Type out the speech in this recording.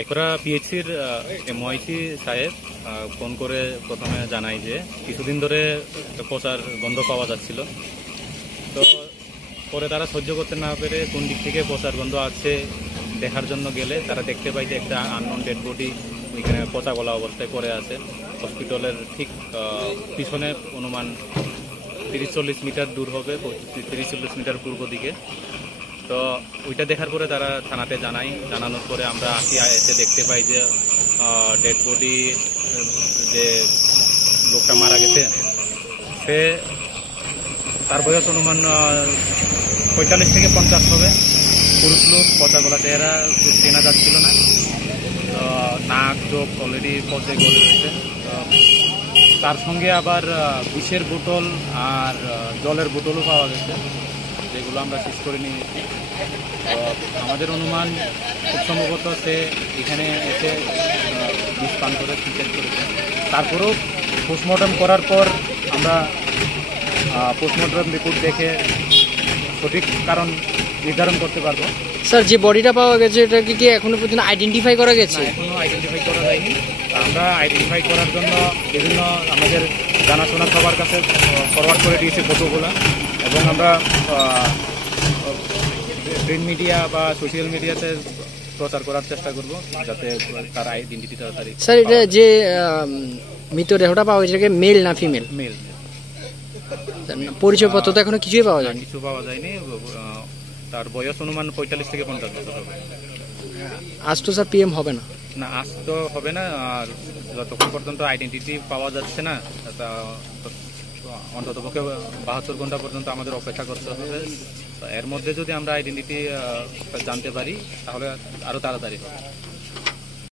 Paikra পিএইচসির MOIC সাহেব phone করে প্রথমে জানাই যে কিছুদিন ধরে পচার গন্ধ পাওয়া যাচ্ছিল। তো পরে তারা সহ্য করতে না পেরে কোন দিক থেকে পচার গন্ধ আছে দেখার জন্য গেলে তারা দেখতে পাই যে একটা আননোন ডেড বডি ওইখানে পচা গলা অবস্থায় পড়ে আছে হসপিটালের ঠিক পিছনে, অনুমান 30-40 মিটার দূর হবে, 30-40 মিটার পূর্ব দিকে। তো ওইটা দেখার পরে তারা থানাতে জানানোর পরে আমরা এসে দেখতে পাই যে ডেড বডি যে লোকটা মারা গেছে সে, তার বয়স অনুমান 45 থেকে 50 হবে, পুরুষ লোক, পচা গলা চেহারা, চেনা যাচ্ছিল না, নাক চোখ অলরেডি পচে গলে রয়েছে। তার সঙ্গে আবার বিষের বোতল আর জলের বোতলও পাওয়া গেছে, যেগুলো আমরা শেষ করে নিয়েছি। আমাদের অনুমান খুব সম্ভবত সে এখানে এসে বিষ পান করে সুইসাইড করেছে। তারপরেও পোস্টমর্টম করার পর আমরা পোস্টমর্টম রিপোর্ট দেখে সঠিক কারণ নির্ধারণ করতে পারবো। স্যার, যে বডিটা পাওয়া গেছে এটা কি এখনো পর্যন্ত আইডেন্টিফাই করা গেছে? এখনো আইডেন্টিফাই করা যায়নি। আমরা আইডেন্টিফাই করার জন্য বিভিন্ন আমাদের জানাশোনা সবার কাছে ফরওয়ার্ড করে দিয়েছি ফটোগুলো, এবং আমরা প্রিন্ট মিডিয়া বা সোশ্যাল মিডিয়াতে প্রচার করার চেষ্টা করব যাতে তার আইডেন্টিটি তাড়াতাড়ি। স্যার, এটা যে মৃতদেহটা পাওয়া গেছে মেল না ফিমেল? মেল। পরিচয়পত্র তো এখনো কিছুই পাওয়া যায়নি? কিছু পাওয়া যায়নি। তার বয়স অনুমান 45 থেকে 50 বছর হবে। আজ তো স্যার পিএম হবে না? না, আজ তো হবে না। আর যতক্ষণ পর্যন্ত আইডেন্টিটি পাওয়া যাচ্ছে না, অন্ততপক্ষে 72 ঘন্টা পর্যন্ত আমাদের অপেক্ষা করতে হবে। এর মধ্যে যদি আমরা আইডেন্টিটি জানতে পারি তাহলে আরো তাড়াতাড়ি হবে।